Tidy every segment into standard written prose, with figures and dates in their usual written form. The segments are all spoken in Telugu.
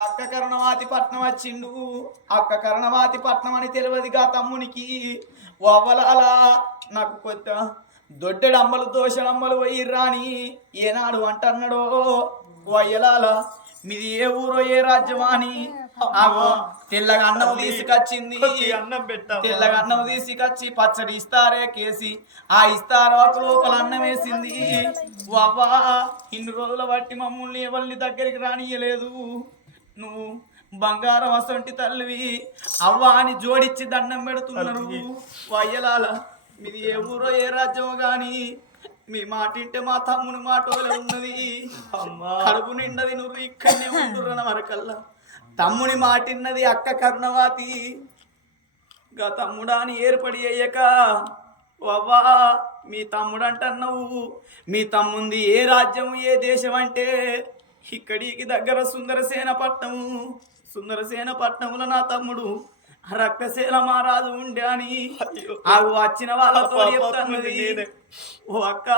అక్క కర్ణవాతి పట్నం వచ్చిండు. అక్క కర్ణవాతి పట్నం అని తెలియదుగా తమ్మునికి. ఓ అవ్వలాలా నాకు కొత్త దొడ్డెడు అమ్మలు దోషడమ్మలు పోయిర్రాని ఏనాడు అంటన్నాడో. ఓ అయ్యలాల మీది ఏ ఊరో ఏ రాజ్యమా అని ఆగో తెల్లగా అన్నం తీసుకొచ్చింది. తెల్లగా అన్నం తీసుకొచ్చి పచ్చడి ఇస్తారే కేసి ఆ ఇస్తారో లోపల అన్నం వేసింది. అవ్వా ఇన్ని రోజుల బట్టి మమ్మల్ని ఎవరిని దగ్గరికి రానియలేదు. నువ్వు బంగారం అసంటి తల్లివి అవ్వ అని జోడిచ్చి దండం పెడుతున్నారు. వయ్యలాల మీది ఏ ఊరో ఏ రాజ్యమో గాని మీ మాట ఇంటే మా తమ్ముని మాటోలే ఉన్నది. కడుపు నిండది నువ్వు ఇక్కడనే ఉంటున్న వరకల్లా తమ్ముని మాటిన్నది అక్క కర్ణవాతి. గా తమ్ముడా అని ఏర్పడి అయ్యక అవ్వా మీ తమ్ముడు అంటున్నావు. మీ తమ్ముంది ఏ రాజ్యం ఏ దేశం అంటే ఇక్కడికి దగ్గర సుందరసేన పట్నము. సుందరసేన పట్నములో నా తమ్ముడు రక్తశీల మహారాజు ఉండే అని అవి వచ్చిన వాళ్ళతో చెప్తాన్నది. ఓ అక్క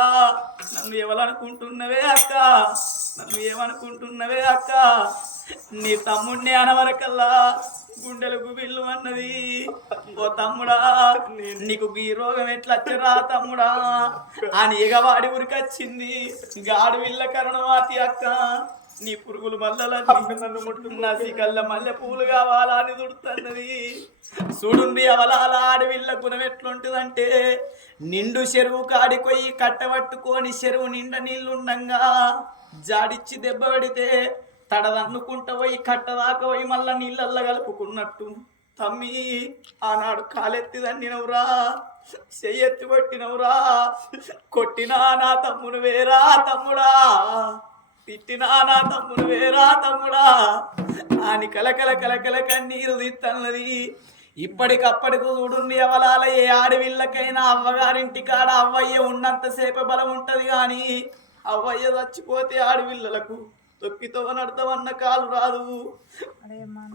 నన్ను ఎవరనుకుంటున్నవే అక్క, నన్ను ఏమనుకుంటున్నవే అక్క, నీ తమ్ముడిని అనవరకల్లా గుండెలకు బిల్లు అన్నది. ఓ తమ్ముడా నీకు ఈ రోగం ఎట్లా వచ్చరా తమ్ముడా అని ఎగవాడి ఉరికొచ్చింది. గాడి విల్ల కరణవాతి అక్క నీ పురుగులు మల్లలన్నీ కళ్ళ మల్లె పూలు కావాలా అని దుడుతున్నది. చూడుండి అవలాల ఆడవిల్ల గుణం ఎట్లుంటుందంటే నిండు చెరువు కాడిపోయి కట్టబట్టుకొని చెరువు నిండా నీళ్లుండంగా జాడిచ్చి దెబ్బ పెడితే తడదన్నుకుంటా పోయి కట్టదాకా పోయి మళ్ళా నీళ్ళల్లో కలుపుకున్నట్టు తమ్మి ఆనాడు కాలెత్తి దండినవురా, చెయ్యెత్తి కొట్టినవురా, కొట్టినా నా తమ్ముడు వేరా తమ్ముడా, తిట్టినా నా తమ్ముడు వేరా తమ్ముడా అని కలకల కలకల కన్నీరు తీత్తన్నది. ఇప్పటికప్పటికి చూడుండి అవలాల ఏ ఆడవిళ్ళకైనా అవ్వగారింటి కాడ అవ్వయ్య ఉన్నంతసేపే బలం ఉంటది కానీ అవ్వయ్య చచ్చిపోతే ఆడవిళ్ళలకు తొక్కితో నడతామన్న కాలు రాదు.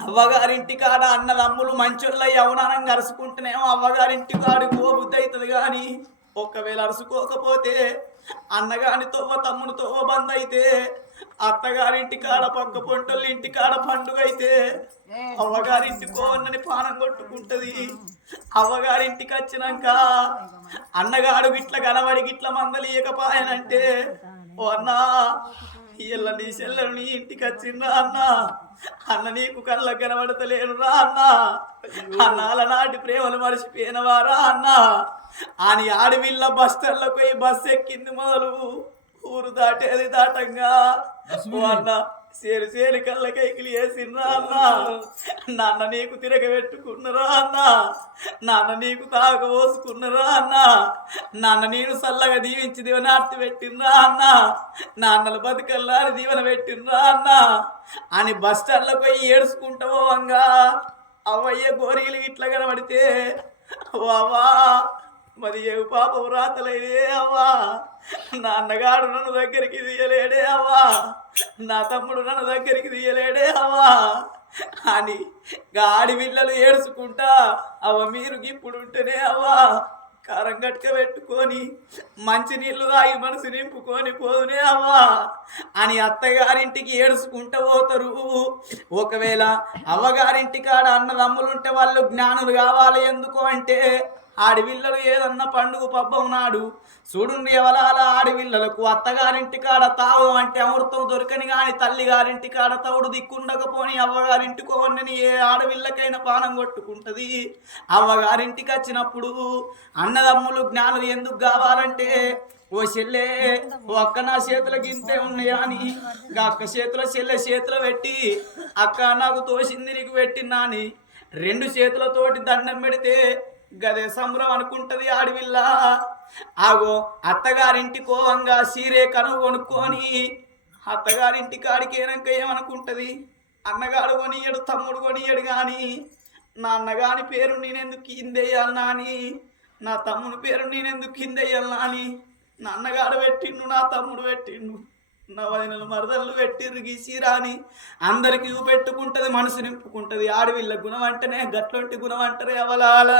అవ్వగారింటి కాడ అన్నదమ్ములు మంచోళ్ళ యవనానం గరుచుకుంటేనేమో అవ్వగారింటి కాడు గోబుద్ధి అవుతుంది కానీ ఒకవేళ అరుసుకోకపోతే అన్నగాని తోవ తమ్ముని తోవ బంద్ అయితే అత్తగారింటి కాడ పక్క పొంటోళ్ళ ఇంటి కాడ పండుగ అయితే అవ్వగారింటి కోన్నని పానం కొట్టుకుంటది. అవ్వగారింటికి వచ్చినాక అన్నగాడు గిట్ల కనబడి గిట్ల మందలు ఇయకపాయనంటే ఓ అన్నా ఇళ్ళ నీ చెల్లెలు నీ ఇంటికి వచ్చిండ్రా అన్న, అన్న నీకు కళ్ళ కనబడతలేను రా అన్న, అన్నాల నాటి ప్రేమలు మరిచిపోయినవారా అన్న అని ఆడవిల్ల బస్టర్లో పోయి బస్సు ఎక్కింది మొదలు ఊరు దాటేది దాటంగా అన్న సేరు సేరు కళ్ళ కైకిలి వేసిండ్రా అన్న, నాన్న నీకు తిరగబెట్టుకున్నరా అన్న, నాన్న నీకు తాగబోసుకున్నరా అన్న, నాన్న నేను చల్లగా దీవించి దీవనార్తి పెట్టిండ్రా అన్న, నాన్నలు బతుకల్లా దీవెన పెట్టిండ్రా అన్న అని బస్ స్టాండ్లో పోయి ఏడుచుకుంటావో వంగా అవయ్య గోరీలు ఇట్లా కనబడితే అవ్వా మరి ఏ పాపం రాతలేదే అవ్వా, నాన్నగాడు నన్ను దగ్గరికి తీయలేడే అవ్వా, నా తమ్ముడు నన్ను దగ్గరికి తీయలేడే అవ్వా అని గాడి పిల్లలు ఏడుచుకుంటా అవ్వ మీరు ఇప్పుడు ఉంటేనే అవ్వా కారం గట్క పెట్టుకొని మంచి నీళ్లు తాగి మనసు నింపుకొని పోదునే అవ్వా అని అత్తగారింటికి ఏడుచుకుంటూ పోతారు. ఒకవేళ అవ్వగారింటి కాడ అన్నదమ్ములుంటే వాళ్ళు జ్ఞానులు కావాలి. ఎందుకు అంటే ఆడవిల్లలు ఏదన్నా పండుగ పబ్బం నాడు చూడుండి ఎవలాల ఆడవిల్లలకు అత్తగారింటి కాడ తావు అంటే అమృతం దొరకని గాని తల్లి గారింటి కాడ తవుడు దిక్కుండకపోని అవ్వగారింటి కోవని ఏ ఆడవిల్లకైనా పానం కొట్టుకుంటది. అవ్వగారింటికి వచ్చినప్పుడు అన్నదమ్ములు జ్ఞానులు ఎందుకు కావాలంటే ఓ చెల్లె ఓ అక్క నా చేతులకి ఇంతే ఉన్నాయా అని అక్క చేతిలో చెల్లె చేతిలో పెట్టి అక్క నాకు తోసింది నీకు పెట్టినా అని రెండు చేతులతోటి దండం పెడితే గదే సంబరం అనుకుంటది ఆడవిల్ల. ఆగో అత్తగారింటి కోవంగా సీరే కనుగు కొనుక్కొని అత్తగారింటి కాడికి ఏనాక ఏమనుకుంటది, అన్నగాడు కొనియడు తమ్ముడు కొనియడు కానీ నా అన్నగాని పేరు నేనెందుకు కిందెయ్యాలనా అని, నా తమ్ముని పేరు నేనెందుకు కిందెయ్యాలనా అని నా అన్నగాడు పెట్టిండు నా తమ్ముడు పెట్టిండు నా వదినలు మరదళ్ళు పెట్టిర్రు గీసిరా అని అందరికి పెట్టుకుంటది, మనసు నింపుకుంటది. ఆడవిల్ల గుణం అంటేనే గట్లంటి గుణం అంటారే అవలాల.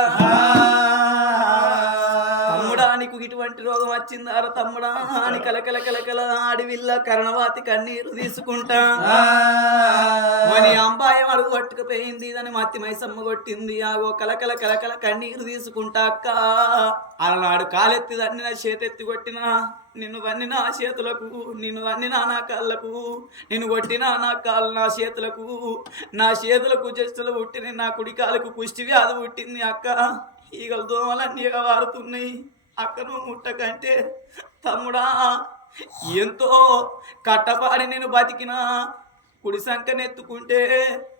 తమ్ముడా నీకు ఇటువంటి రోగం వచ్చిందారా తమ్ముడా అని కలకల కలకల ఆడవిల్ల కరణవాతి కన్నీరు తీసుకుంటా అని కాలు పట్టుకుపోయింది దాని మత్తి మైసమ్మ కొట్టింది ఆగో కలకల కలకల కన్నీరు తీసుకుంటా అక్క అలనాడు కాలెత్తి దాన్ని నా చేతెత్తి కొట్టిన నిన్ను వన్ని నా చేతులకు నిన్ను వన్ని నా కాళ్ళకు నిన్ను కొట్టిన నా కాళ్ళు నా చేతులకు చెస్తులు పుట్టిన నా కుడి కాలుకు కుష్టి వ్యాధి పుట్టింది అక్క ఈగలు దోమలన్నీ వారుతున్నాయి అక్కను ముట్టకంటే తమ్ముడా ఎంతో కట్టపాడి నేను బతికినా కుడి సంకనెత్తుకుంటే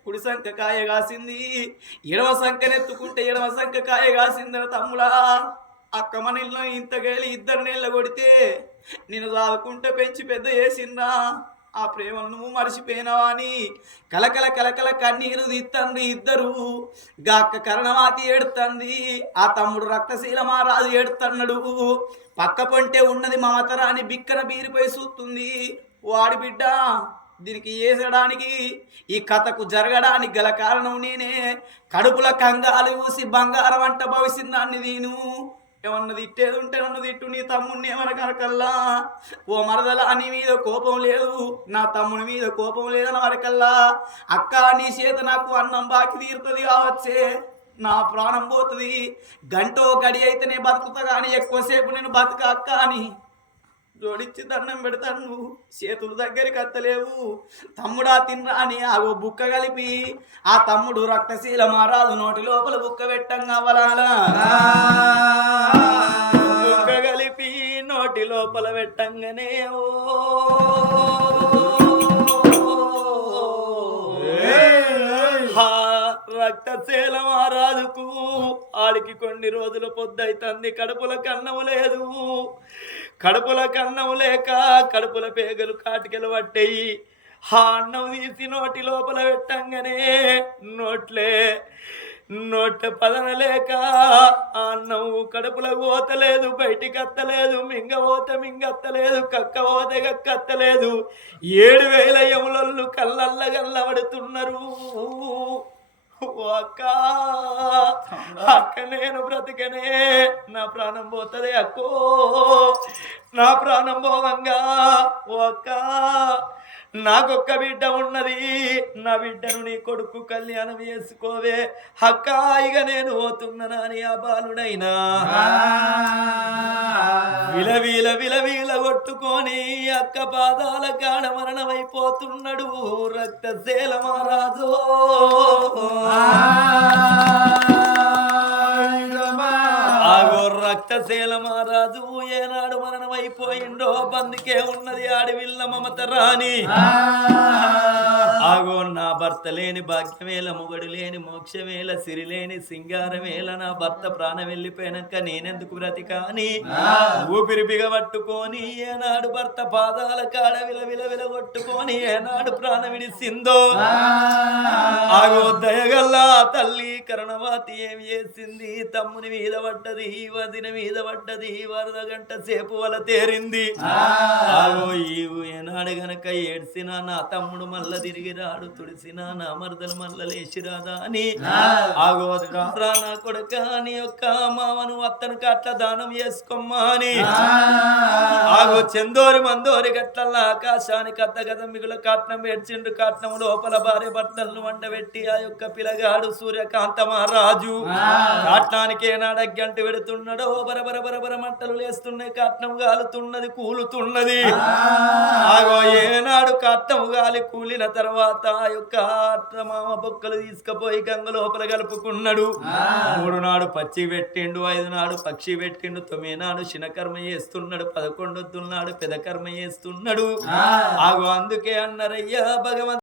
కుడి సంక కాయ కాసింది ఎడమ సంకనెత్తుకుంటే ఎడమ సంక కాయ కాసిందని తమ్ముడా అక్క మన ఇల్లు ఇంతకేళి 2 నెలలు కొడితే నేను సాదుకుంటే పెంచి పెద్ద చేసిందా ఆ ప్రేమను నువ్వు మర్చిపోయినావా అని కలకల కలకల కన్నీరు తీస్తుంది ఇద్దరు గాక్క కరణమాతి ఏడుతుంది ఆ తమ్ముడు రక్తశీల మహారాజు ఏడుతున్నాడు పక్క పొంటే ఉన్నది మమతరాని బిక్కన బీరిపోయి చూస్తుంది వాడి బిడ్డ దీనికి వేసడానికి ఈ కథకు జరగడానికి గల కారణం నేనే కడుపుల కంగాలు ఊసి బంగారం అంట భవిష్యత్తుని నేను ఏమన్నా తిట్టేది ఉంటే నన్ను తిట్టు నీ తమ్ముడిని ఏమన్నా కనకల్లా ఓ మరదల నీ మీద కోపం లేదు నా తమ్ముని మీద కోపం లేదని వరకల్లా అక్క నీ చేత నాకు అన్నం బాకి తీరుతుంది కావచ్చే నా ప్రాణం పోతుంది గంటో గడి అయితేనే బతుకుతా కానీ ఎక్కువసేపు నేను బతుక అక్క అని జోడించి దండం పెడతాను నువ్వు చేతులు దగ్గరికి అత్తలేవు తమ్ముడా తిన్రా అని ఆ బుక్క కలిపి ఆ తమ్ముడు రక్తశీల మహారాజు నోటి లోపల బుక్క పెట్టంగా అవలాలా బుక్క కలిపి నోటి లోపల పెట్టంగానే ఓ రక్తశీల మహారాజుకు ఆడికి కొన్ని రోజుల పొద్దైతుంది కడుపుల కన్నము లేదు కడుపుల కన్నం లేక కడుపుల పేగలు కాటికెలు పట్టాయి ఆ అన్నం తీసి నోటి లోపల పెట్టంగానే నోట్ల పదనలేక ఆ అన్నం కడుపుల పోతలేదు బయటికి అత్తలేదు మింగత్తలేదు కక్క పోతే కక్కత్తలేదు 7,000 యములొల్లు కళ్ళల్ల గల్లబడుతున్నారు అక్క అక్క నేను బ్రతికనే నా ప్రాణం పోతుంది అక్కో నా ప్రాణం పోవంగా ఓ అక్క నాకొక్క బిడ్డ ఉన్నది నా బిడ్డను నీ కొడుకు కళ్యాణం చేసుకోవే అక్క ఇక నేను పోతున్నా అని ఆ బాలుడైనా విలవీల కొట్టుకొని అక్క పాదాల కాడ మరణమైపోతున్నాడు రక్తశీల మహారాజు రక్తశీల మహారాజు ఏనాడు మరణమైపోయిండో బందుకే ఉన్నది ఆడివిల్ల మమత రాని ఆగో నా భర్త లేని భాగ్యమేల మొగడు లేని మోక్షమేల సిరిలేని సింగారమేల నా భర్త ప్రాణం వెళ్ళిపోయినాక నేనెందుకు బ్రతికాని ఊపిరి బిగబట్టుకొని ఏనాడు భర్త పాదాల కాడ విల కొట్టుకొని ఏనాడు ప్రాణం విడిసిందో ఆగో దయగల్లా తల్లి కరుణమాతి ఏమి చేసింది తమ్ముని మీద పడ్డది వదిన మీద పడ్డది వరద గంట సేపు వల తేరింది ఆగో ఏనాడు గనక ఏడ్చిన నా తమ్ముడు మల్ల తిరిగి రాడు తుడిసిన నా మరదలు మల్ల లేచిరాదా అని ఆగో రా నా కొడుక నీ యొక్క మామను అత్తను కట్ల దానం చేసుకోమ్మా అని ఆగో చందోరి మందోరి గట్ల ఆకాశానికి అత్త గద మిగుల కాట్నం ఏడ్చిండు కాట్నం లోపల భార్య భర్తలను వండబెట్టి ఆ యొక్క పిలగాడు సూర్యకాంత మహారాజు కాట్నానికి ఏనాడు గంట పెడుతున్నాడో బరబర మంటలు లేస్తున్నాయి కాట్నం గాలుతున్నది కూలుతున్నది ఆగో ఏనాడు కాట్నం గాలి కూలిన తర్వాత ఆ యొక్క మామ బొక్కలు తీసుకుపోయి గంగ లోపల కలుపుకున్నాడు 3 నాడు పచ్చి పెట్టిండు 5 నాడు పక్షి పెట్టిండు 9 నాడు శినకర్మ చేస్తున్నాడు 11 నాడు పెదకర్మ చేస్తున్నాడు ఆగో అందుకే అన్నరయ్యా భగవంతు